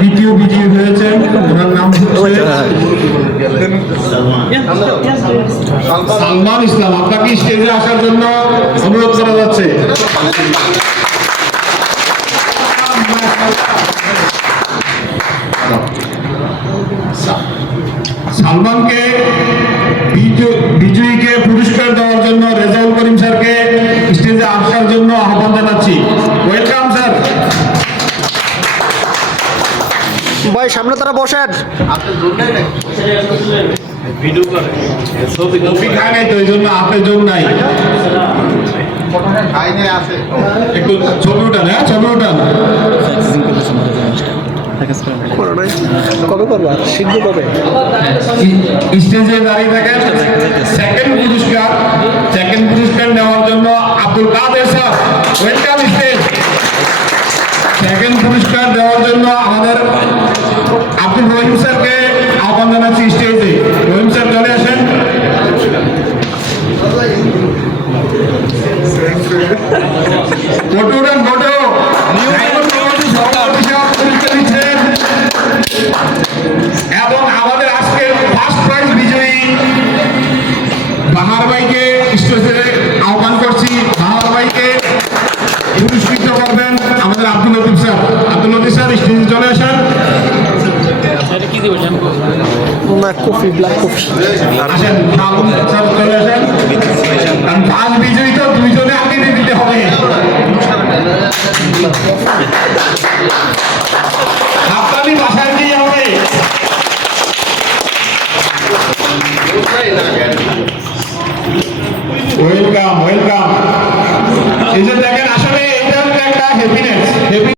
দ্বিতীয় বিজয়ী হয়েছেন, ওনার নাম হচ্ছে সালমান ইসলাম। আপনাকে স্টেজে আসার জন্য অনুরোধ করা যাচ্ছে। সালমানকে বিজয়ীকে পুরস্কার দেওয়ার জন্য রেজাউল করিম স্যারকে স্টেজে আসার জন্য আহ্বান জানাচ্ছি। Welcome sir. ভাই সামনে তারা বসেন। কফি খায় নাই তো, ওই জন্য আপের জন্য নাই। একটু ছবি উঠান, হ্যাঁ ছবি উঠান। কবে করবা? শীঘ্র কবে? স্টেজে দাঁড়িয়ে থাকেন। সেকেন্ড পুরস্কার নেওয়ার জন্য আব্দুল কাদের স্যার, ওয়েলকাম স্টেজ। সেকেন্ড পুরস্কার দেওয়ার জন্য আমাদের আব্দুল রহিম স্যারকে আহ্বান জানাচ্ছি স্টেজে। রহিম স্যার চলে আসেন। ফটো উঠান, ফটো। এবং আমাদের আজকের ফার্স্ট প্রাইজ বিজয়ী বাহার ভাইকে স্টেজে আহ্বান করছি। বাহার ভাইকে পুরস্কৃত করবেন আমাদের আব্দুল লতিফ স্যার। আব্দুল লতিফ স্যার স্টেজে চলে আসেন। না, কফি, ব্ল্যাক কফি। আসেন, স্যার চলে আসেন। কারণ ফার্স্ট বিজয়ী তো দুইজনে আগে দিতে হবে।